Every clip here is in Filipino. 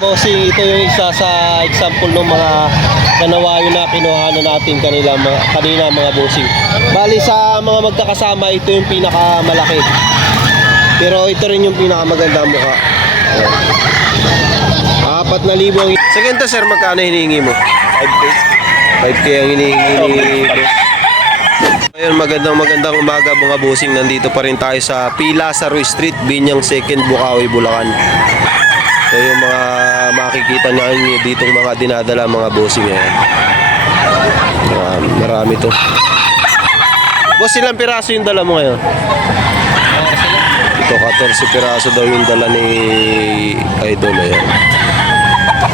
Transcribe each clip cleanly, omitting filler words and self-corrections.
Bossing, ito yung isa sa example ng mga kanawayo na kinuhanan natin kanina mga bossing. Bali sa mga magkakasama, ito yung pinakamalaki. Pero ito rin yung pinakamaganda mukha. 4,000 ang... Second to sir, magkano hinihingi mo? 5K. 5K ang hinihingi ni boss. Ngayon, magandang umaga mga bossing. Nandito pa rin tayo sa P. Lazaro Street, Binyang 2nd, Bukawi, Bulacan. Ito yung mga makikita nyo ditong mga dinadala mga bossing ngayon. Marami to. Boss, ilang piraso yung dala mo ngayon? Ito, 14 piraso daw yung dala ni Idol. Ayan.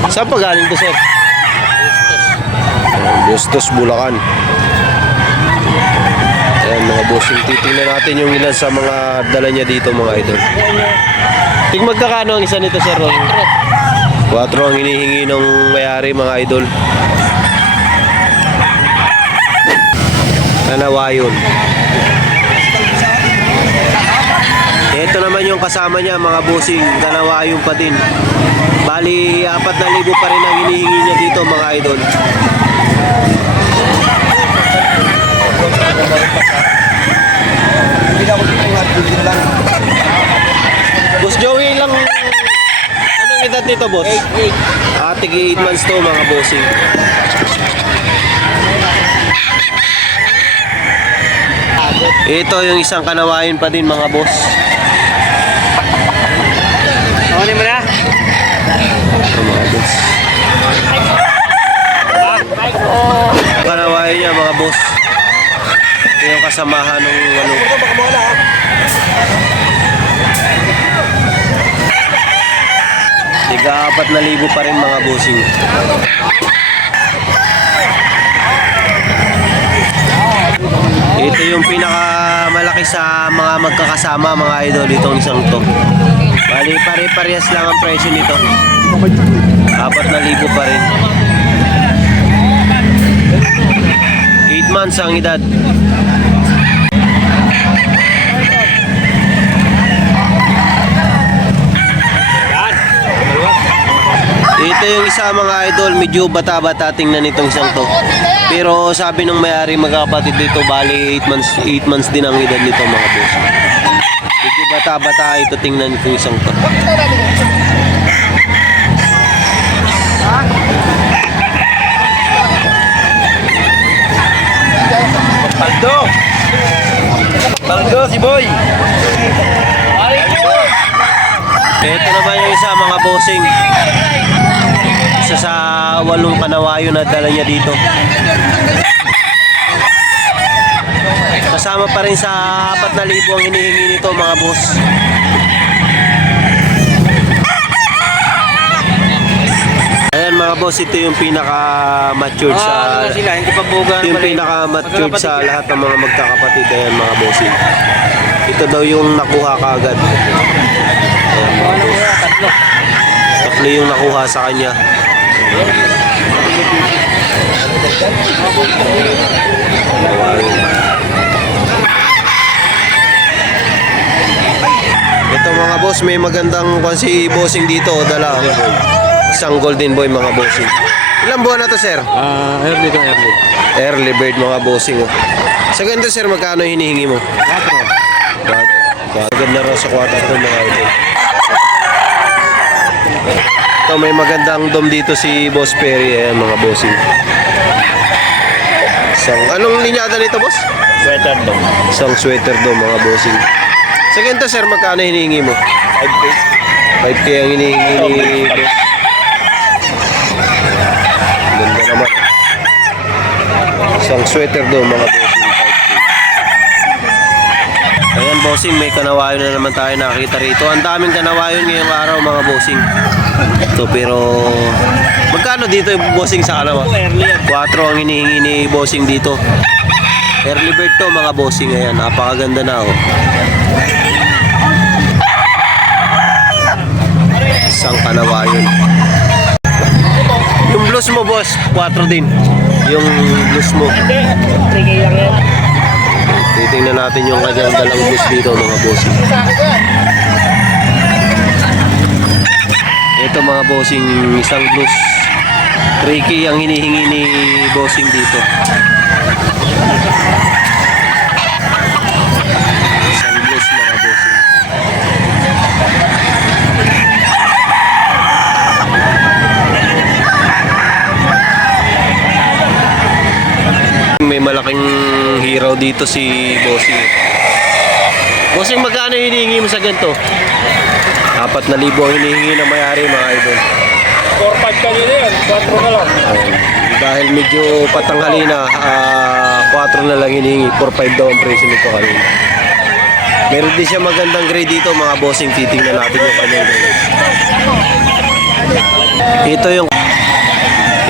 Saan pa galing to, sir? Bustos, Bulacan. Ayan mga bossing, titingnan natin yung ilan sa mga dala niya dito mga idol. Magkakano ang isa nito sir? 4 ang hinihingi ng may-ari mga idol. Kanawayon. Ito naman yung kasama niya mga bossing, kanawayon pa din. Bali 4,000 pa rin ang hinihingi niya dito mga idol. Boss Joey lang. Anong edad nito boss? 8. Tig 8 months to mga bossing. Ito yung isang kanawain pa din mga boss. Ano mo na? Ito mga boss. Kanawain niya mga boss. Ito yung kasamahan ng ano. Tiga 4,000 pa rin mga bossing. Ito yung pinakamalaki sa mga magkakasama mga idol, itong isang to. Bali pare-parehas lang ang presyo nito. 4,000 pa rin. 8 months ang edad. Ito yung isa mga idol, medyo bata-bata tingnan itong isang to. Pero sabi ng may-ari magkakapatid dito, bali 8 months din ang edad nito mga boss. Medyo bata-bata ito tingnan itong isang to. Paldo si Boy. Ito naman yung isa mga bossing. Isa sa 8 kanawayo na dala niya dito. Kasama pa rin sa 4,000 ang hinihingi nito mga boss. Ayan mga boss, ito yung pinaka-matured sa... sila, hindi pa bugan. Ito yung pinaka-matured sa lahat ng mga magkakapatid. Ayan mga bossing. Ito daw yung nakuha kaagad. Ayan mga boss. Tatlo yung nakuha sa kanya. Ito mga boss, may magandang si bossing dito, dala isang golden boy mga bossing. Ilang buwan na to sir? Early to early. Early bird mga bossing. Sa ganito sir, magkano hinihingi mo? 4. Ganda raw sa 4 to mga idol. Ito may magandang dom dito si Boss Perry. Ayan mga bossing. Anong linyada nito boss? Sweater dong. Isang sweater dom mga bossing. Sa ganito sir, magkano hinihingi mo? 5K. 5K ang hinihingi ni boss. Ganda naman. Isang sweater dom mga bossing. 5K. Ayan bossing, may kanawayon na naman tayo nakita rito. Ang daming kanawayon ngayong araw mga bossing. Ito pero magkano dito yung bossing sa kanawa? 4 ang hinihingi ni bossing dito. Early bird to mga bossing. Ayan, napakaganda na oh. Isang kanawayon. Yung blues mo boss, 4 din. Yung blues mo. 3K lang yan. Titingnan natin yung kanyang dalang blues dito mga bossing. Ito mga bossing, isang blues. 3K ang hinihingi ni bossing dito. Isang blues mga bossing. May malaking hiraw dito si bossing. Bossing, magkano hinihingi mo sa ganito? 4,000 ang hinihingi na may-ari mga idol. 4-5 kanina yan, 4 na lang. Dahil medyo patanghali na, 4 na lang hinihingi. 4,500 daw ang presyo nito kanina. Meron din siya magandang grade dito mga bossing. Titingnan natin yung kanyang grade.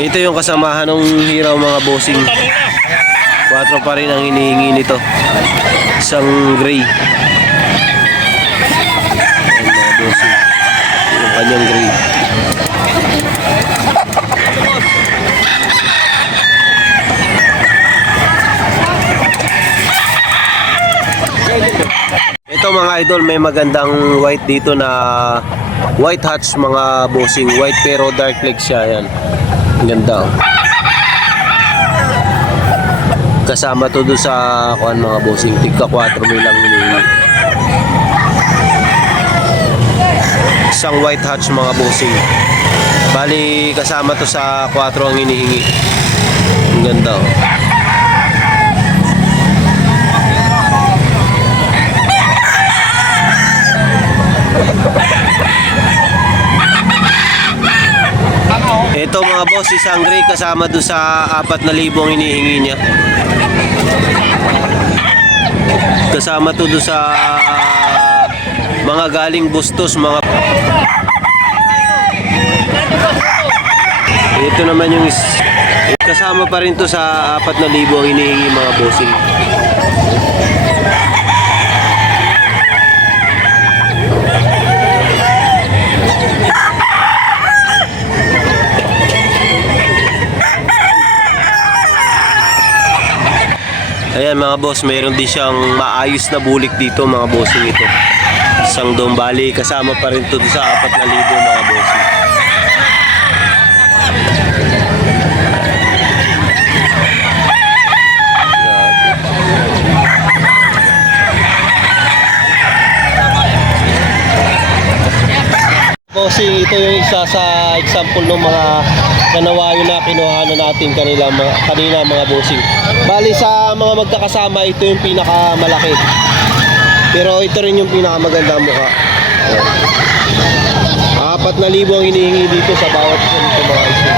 Ito yung kasamahan ng hiraw mga bossing. 4 pa rin ang hinihingi nito. Isang gray. Ayan mga bossing. Yung kanyang gray. Ito mga idol, may magandang white dito na white hatch mga bossing. White pero dark leg siya. Ayan. Ang ganda. Kasama to doon sa kuan mga bossing. Tigka 4 may lang hinihingi. Isang white hatch mga bossing. Bali kasama to sa 4 ang hinihingi. Ang ganda. Ito mga boss, isang gray kasama doon sa 4,000 ang hinihingi niya. Kasama to doon sa mga galing Bustos, mga... Ito naman yung kasama pa rin to sa 4,000 ang hinihingi mga bossing. Ayan mga boss, mayroon din siyang maayos na bulik dito mga bossing ito. Isang dombali, kasama pa rin ito sa 4,000 mga bossing. Bossing, ito yung isa sa example ng mga ganawayo na kinuha na natin kanina mga bossing. Bali sa mga magkakasama, ito yung pinakamalaki. Pero ito rin yung pinakamaganda mukha. 4,000 ang hinihingi dito sa bawat ganito mga iso.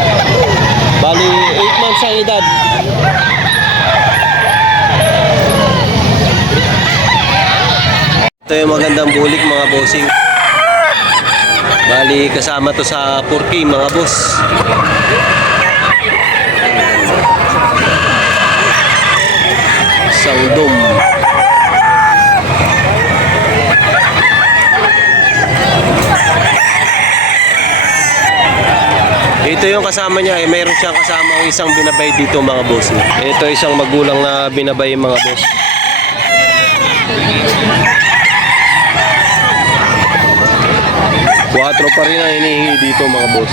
Bali 8 months ang edad. Ito yung magandang bulik mga bossing. Bali kasama to sa 4K mga boss. Isang dom. Ito yung kasama niya, mayroon siyang kasama ang isang binabay dito mga boss. Ito isang magulang na binabay mga boss. Quatro pa rin ang hinihingi dito mga boss.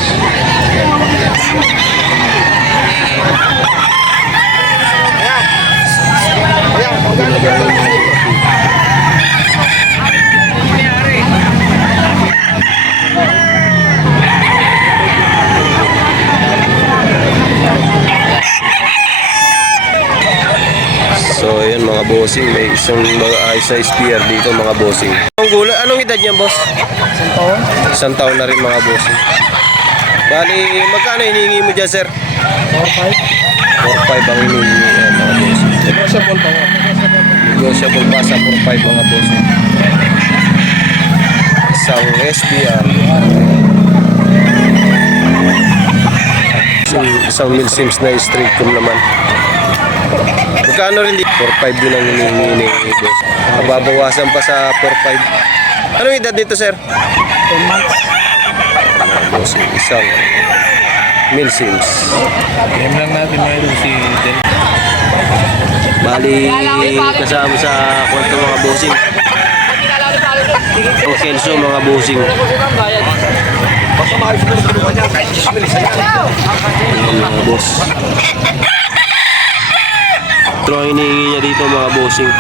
So ayan mga bossing, may isang mga size PR dito mga bossing. Anong edad niya boss? 1 taon? 1 taon na rin mga bossing. Bali, magkano hinihingi mo dyan sir? 4-5? 4,500 ang hinihingi yan mga bossing. Negotiable pa nga. Negotiable pa sa 4,500 mga bossing. Isang SPR. Isang Milsims na straight com naman. Magkano rin dito? 4,500 din ang hinihingi ni boss. Mababawasan pa sa 4,500. Anong edad dito sir? 10 months. Boss, isang Milsims. Game lang natin mga idol si Del. Bali, kasama sa kwento mga bossing. Ang Kelso mga bossing. Ayan mga boss. Ito ang hinihingi niya dito mga bossing.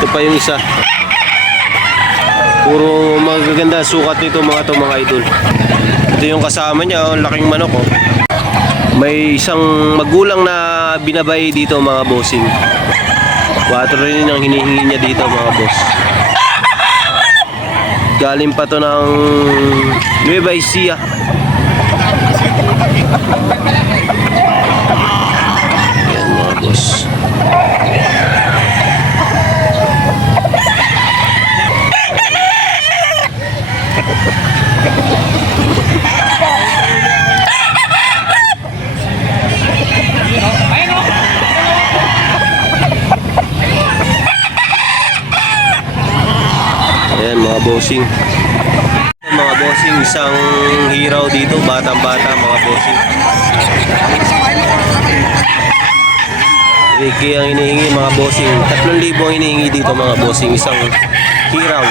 Ito pa yung isa. Puro magaganda sukat nito mga idol. Ito yung kasama niya, oh, laking manok oh. May isang magulang na binabay dito mga bossing. 4 rin ang hinihingi niya dito mga boss. Galing pa to ng Nueva Ecija. Ayan mga boss. Ayan mga bossing. Mga bossing, isang hiraw dito, batang-bata mga bossing. Ricky ang hinihingi mga bossing. 3,000 ang hinihingi dito mga bossing, isang hiraw.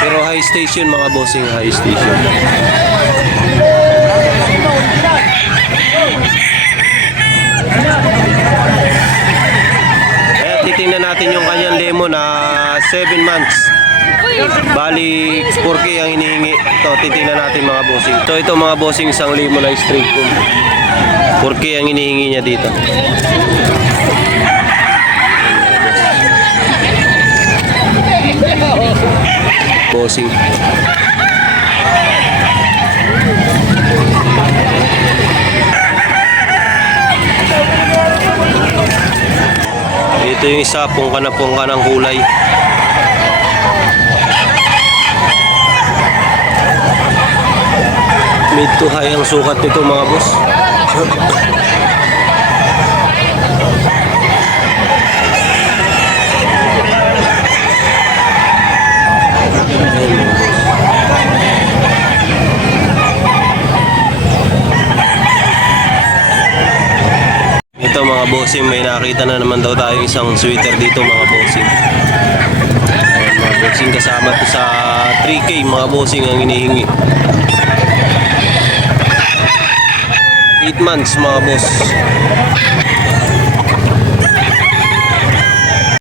Pero high station mga bossing, high station. Kaya titingnan natin yung kanyang lemon na 7 months. Bali, 4K ang hinihingi. Ito, titingnan natin mga bossing. Ito mga bossing, isang lemon na straight cool. 4K ang hinihingi niya dito. Bossing. Ito yung isa, pungka ng kulay. Mid to high ang sukat nito mga boss. Ito mga bossing, may nakita na naman daw tayo isang sweater dito mga bossing. Ayan, mga bossing, kasama to sa 3K mga bossing ang hinihingi. 8 months mga boss.